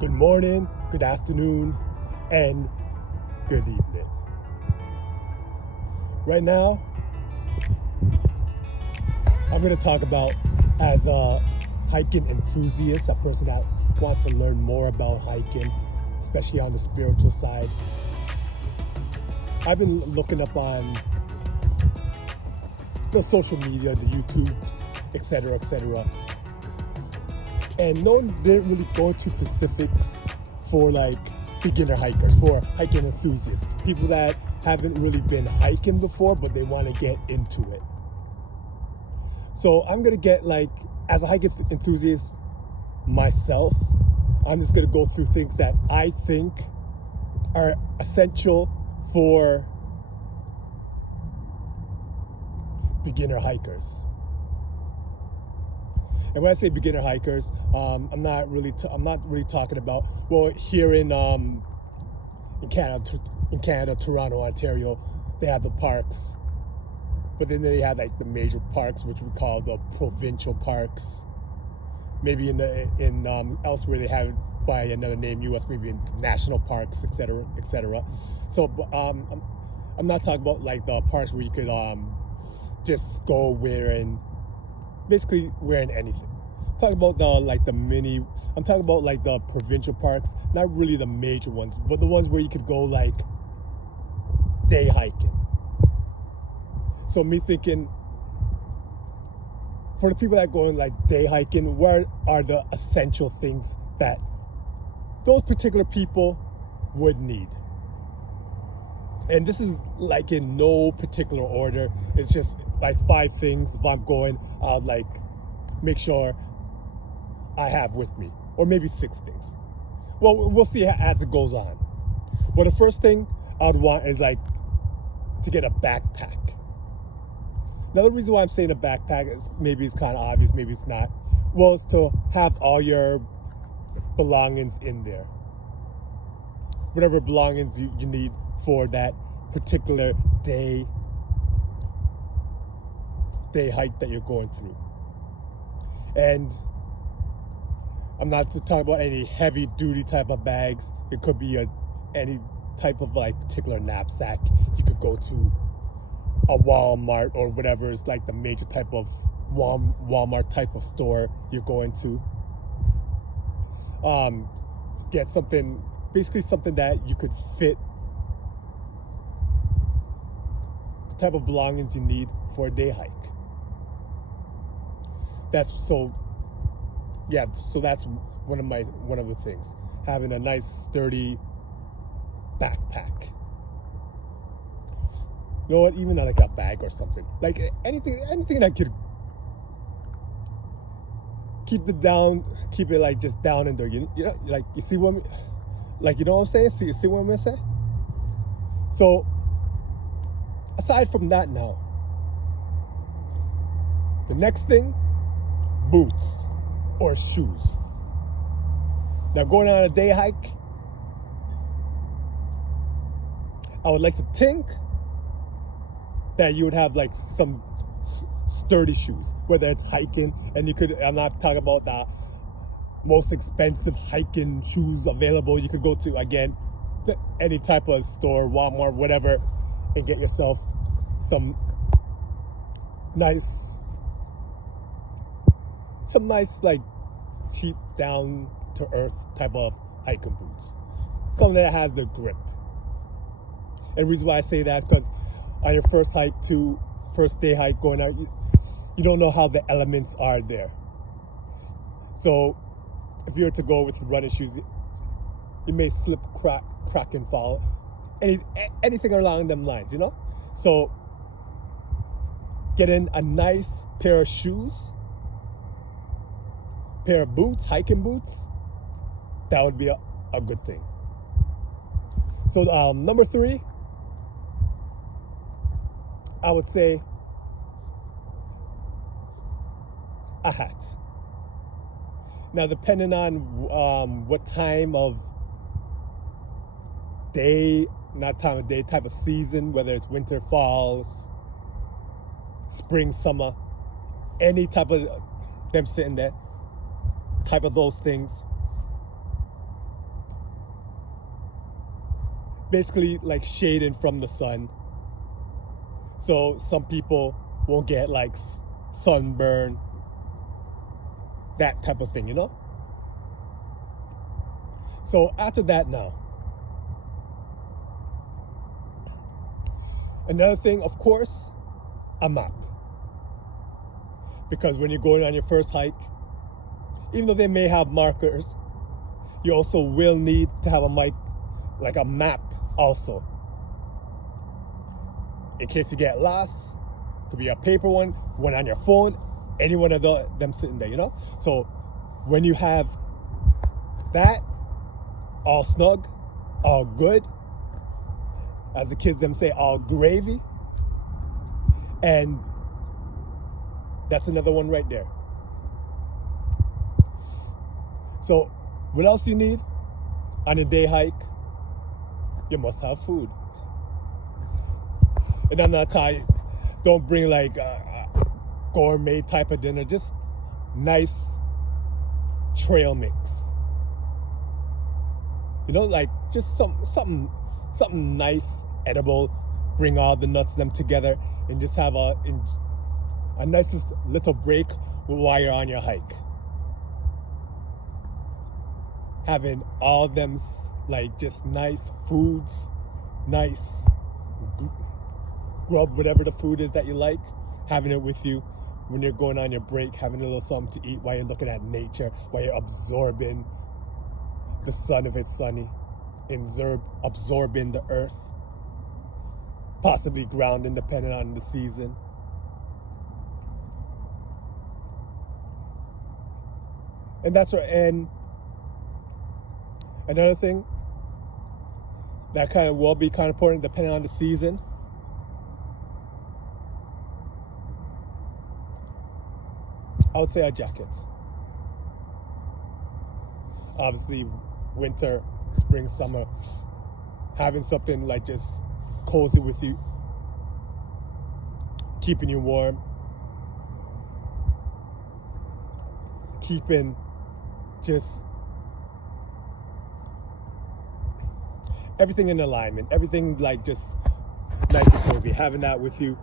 Good morning, good afternoon, and good evening. Right now, I'm going to talk about, as a hiking enthusiast, a person that wants to learn more about hiking, especially on the spiritual side. I've been looking up on the social media, the YouTubes, etc., and no one didn't really go into specifics for like beginner hikers, for hiking enthusiasts, people that haven't really been hiking before but they want to get into it. So I'm gonna get, like, as a hiking enthusiast myself, I'm just gonna go through things that I think are essential for beginner hikers. And when I say beginner hikers, I'm not really talking about, well, here in Canada, Toronto, Ontario, they have the parks, but then they have like the major parks, which we call the provincial parks. Maybe in elsewhere they have it by another name, U.S. maybe in national parks, etc., etc. So I'm not talking about like the parks where you could just go basically wearing anything. I'm talking about I'm talking about like the provincial parks, not really the major ones, but the ones where you could go like day hiking. So me thinking, for the people that go in like day hiking, what are the essential things that those particular people would need? And this is like in no particular order. It's just like 5 things. If I'm going, I'll like make sure I have with me, or maybe 6 things. Well, we'll see as it goes on. Well, the first thing I would want is like to get a backpack. Now, the reason why I'm saying a backpack is, maybe it's kind of obvious, maybe it's not. Well, it's to have all your belongings in there. Whatever belongings you need for that particular day hike that you're going through. And I'm not talking about any heavy duty type of bags. It could be any type of like particular knapsack. You could go to a Walmart or whatever is like the major type of Walmart type of store you're going to. Get something, basically something that you could fit the type of belongings you need for a day hike. That's one of the things. Having a nice sturdy backpack. You know what? Even like a bag or something. Like anything that could keep it like just down in there. You know, like you see what, like, you know what I'm saying? See what I'm gonna say? So aside from that, now the next thing, boots or shoes. Now, going on a day hike, I would like to think that you would have like some sturdy shoes, whether it's hiking, and I'm not talking about the most expensive hiking shoes available. You could go to, again, any type of store, Walmart, whatever, and get yourself some nice like cheap, down to earth type of hiking boots, something that has the grip. And the reason why I say that is because on your first day hike going out, you don't know how the elements are there. So if you were to go with running shoes, you may slip, crack and fall, anything along them lines, you know. So getting a nice pair of shoes, pair of boots, hiking boots, that would be a good thing. So number 3, I would say a hat. Now, depending on what time of day, not time of day, type of season, whether it's winter, fall, spring, summer, any type of them sitting there, type of those things, basically like shading from the sun. So some people won't get like sunburn, that type of thing, you know? So after that now, another thing, of course, a map. Because when you're going on your first hike, even though they may have markers, you also will need to have a map also. In case you get lost, could be a paper one on your phone, any one of them sitting there, you know? So when you have that, all snug, all good, as the kids them say, all gravy, and that's another one right there. So what else you need on a day hike? You must have food. And I'm not talking, don't bring like a gourmet type of dinner, just nice trail mix. You know, like just something nice, edible. Bring all the nuts them together and just have a nice little break while you're on your hike. Having all them like just nice foods, nice grub, whatever the food is that you like, having it with you when you're going on your break, having a little something to eat while you're looking at nature, while you're absorbing the sun if it's sunny, absorbing the earth, possibly grounding depending on the season. And that's right. And another thing that kind of will be kind of important depending on the season, I would say a jacket. Obviously, winter, spring, summer, having something like just cozy with you, keeping you warm, keeping just everything in alignment, everything like just nice and cozy, having that with you.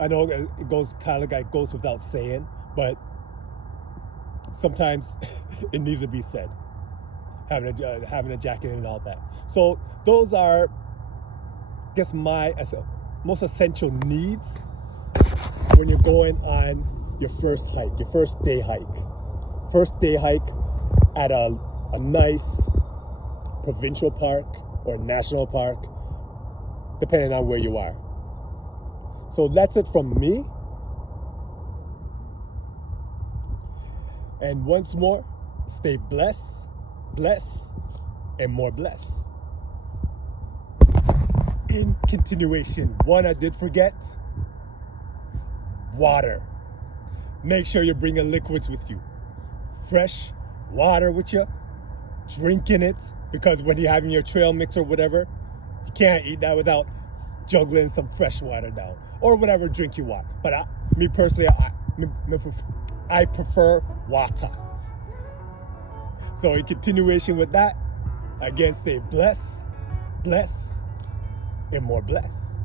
I know it goes kind of like goes without saying, but sometimes it needs to be said. Having a jacket and all that. So those are, I guess, my most essential needs when you're going on your first hike, your first day hike. First day hike at a nice provincial park or national park, depending on where you are. So that's it from me. And once more, stay blessed, and more blessed. In continuation, one I did forget, water. Make sure you're bringing liquids with you. Fresh water with you, drinking it, because when you're having your trail mix or whatever, you can't eat that without juggling some fresh water down, or whatever drink you want. But me personally, I prefer water. So in continuation with that, again, stay blessed, and more blessed.